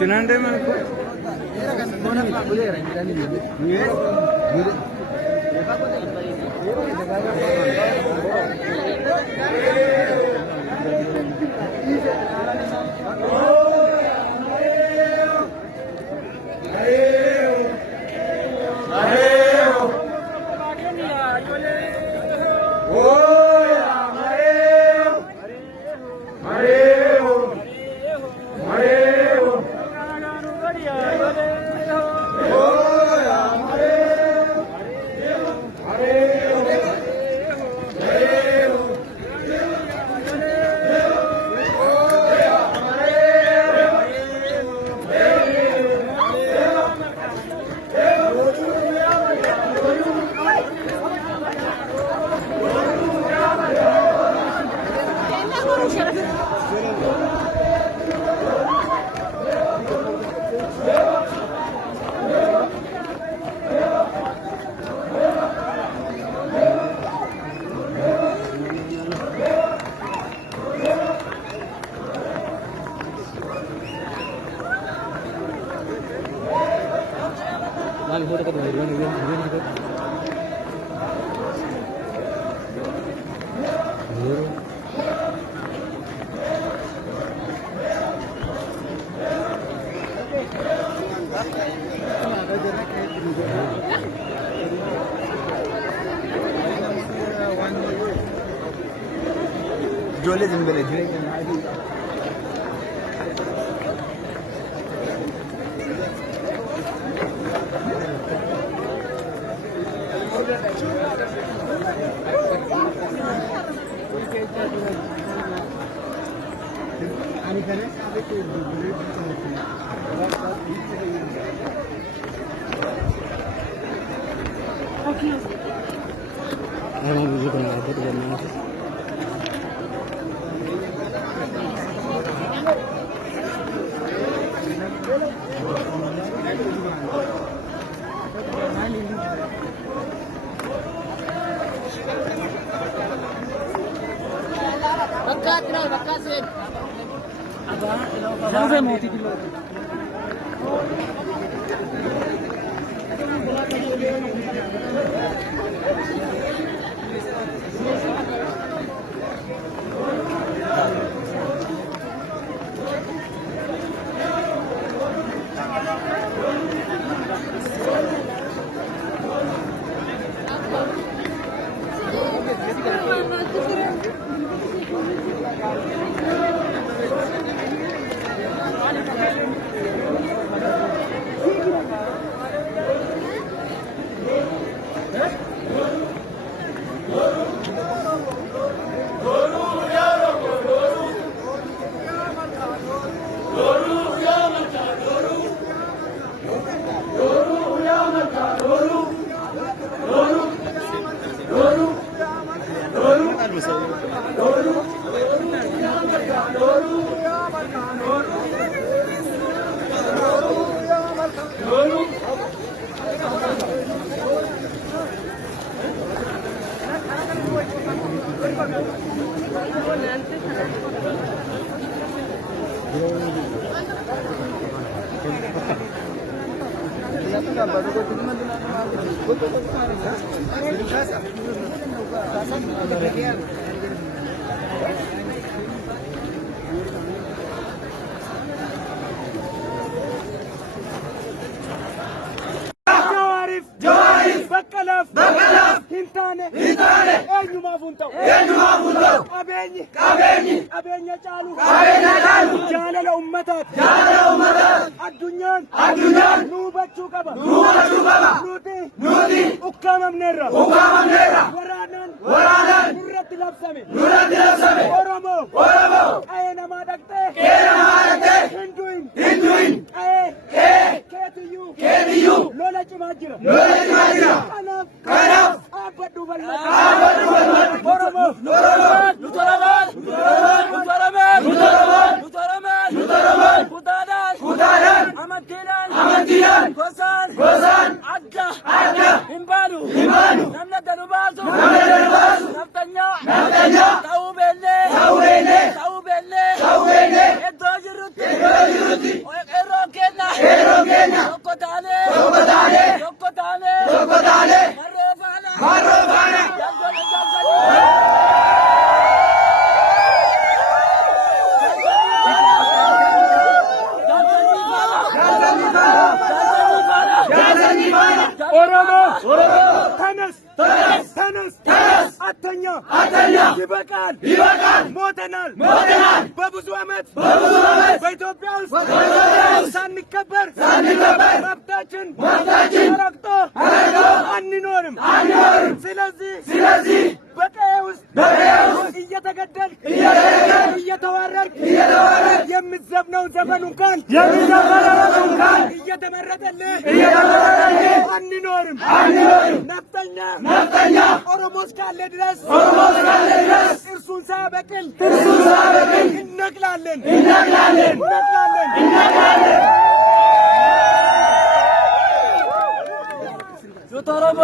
తినండి మనకు जोले जिंबले Bakalaf, hintane, eenyu maafunta'u, qabeenya caalu, jaalala ummataati, addunyaan nu hubachuu qaba, nuti ukkaamamneerra, waraanaan nurratti labsame, oromo, qa'ee namaa dhaqxee, hindu'in, qa'ee keetiyyuu, lola cimaa jira. Kanaf, abaddu bal'ata. Oromo, Kutaadaan, amantiidhaan, gosaan, adda, himbaalu, namna danu baasu, naftanyaa, ta'uu beellee, iddoo jirrutti, qeerroon keenya, tokko taanee, marroo faana, Oromo, tanas, attanya, ይበቃል፣ ሞተናል፣ በብዙ ዓመት በኢትዮጵያ ውስጥ ሳንከበር መብታችን ተረግጦ አንኖርም። ስለዚህ በቀዬ ውስጥ እየተገደልክ እየተዋረድክ የምትዘፍነውን ዘፈን እንኳን እየተመረጠልህ አንኖርም። ነፍጠኛ ኦሮሞ እስካለ ድረስ እርሱን ሳያበቅል እነቅላለን። ዩት ኦሮሞ